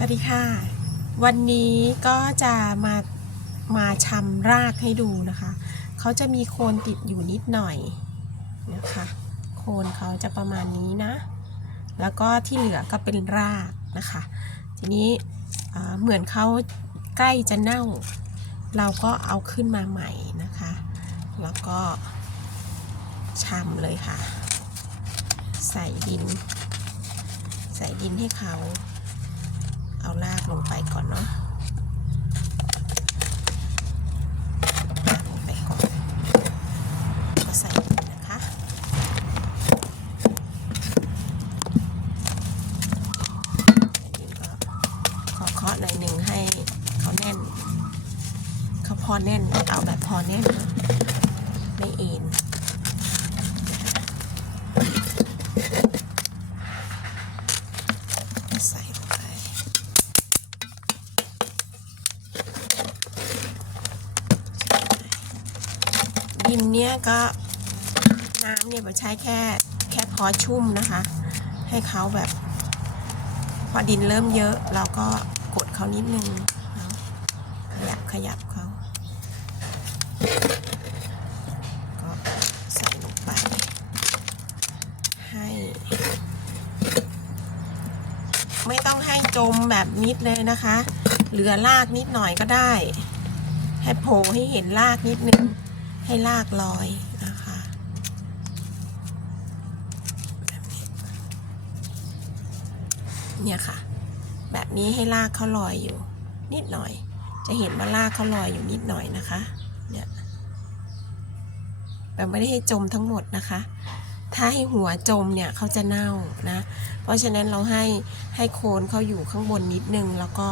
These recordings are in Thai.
สวัสดีค่ะ วันนี้ก็จะมามาชำรากให้ดูนะคะ เขาจะมีโคนติดอยู่นิดหน่อยนะคะ โคนเขาจะประมาณนี้นะ แล้วก็ที่เหลือก็เป็นรากนะคะ ทีนี้เหมือนเขาใกล้จะเน่า เราก็เอาขึ้นมาใหม่นะคะ แล้วก็ชำเลยค่ะ ใส่ดิน ใส่ดินให้เขา เอารากลงไปก่อนเนาะลงไปก่อนก็ใส่นะคะใส่ดินก็ขอเคาะหน่อยหนึ่งให้เขาแน่น เขาพอแน่น เอาแบบพอแน่น ไม่เอ็นใส่ลงไป ดินเนี่ยก็น้ำเนี่ยเราใช้แค่แค่พอชุ่มนะคะ ให้เขาแบบ พอดินเริ่มเยอะ เราก็กดเขานิดนึงขยับขยับเขาก็ใส่ลงไป ให้ ไม่ต้องให้จมแบบมิดเลยนะคะ เหลือรากนิดหน่อยก็ได้ ให้โผล่ให้เห็นรากนิดนึง ให้รากลอยนะคะแบบนี้เนี่ยค่ะ แบบนี้ให้รากเขาลอยอยู่ นิดหน่อย จะเห็นว่ารากเขาลอยอยู่นิดหน่อยนะคะ เนี่ยแบบไม่ได้ให้จมทั้งหมดนะคะ ถ้าให้หัวจมเนี่ยเขาจะเน่านะ เพราะฉะนั้นเราให้ให้โคนเขาอยู่ข้างบนนิดนึงแล้วก็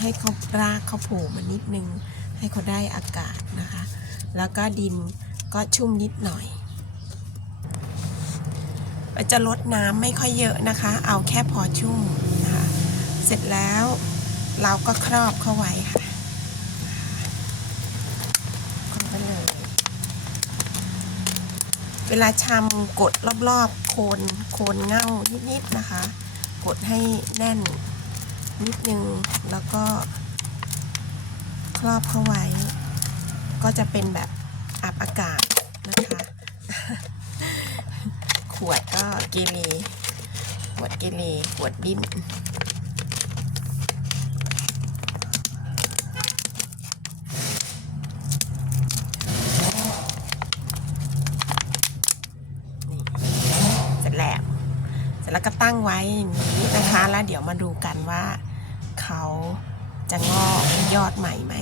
ให้เขารากเขาโผล่มานิดนึง ให้เขาได้อากาศนะคะ แล้วก็ดินก็ชุ่มนิดหน่อยจะลดน้ำไม่ค่อยเยอะนะคะ เอาแค่พอชุ่มนะคะ เสร็จแล้วเราก็ครอบเข้าไว้ค่ะครอบไปเลย เวลาชำกดรอบๆโคนโคนเง่านิดๆนะคะ กดให้แน่นนิดนึงแล้วก็ครอบเข้าไว้ ก็จะเป็นแบบอับอากาศนะคะ ขวดก็เกเรขวดเกเรขวดดิ้นเสร็จแล้วเสร็จแล้วก็ตั้งไว้อย่างนี้นะคะ แล้วเดี๋ยวมาดูกันว่าเขาจะงอกยอดใหม่ไหม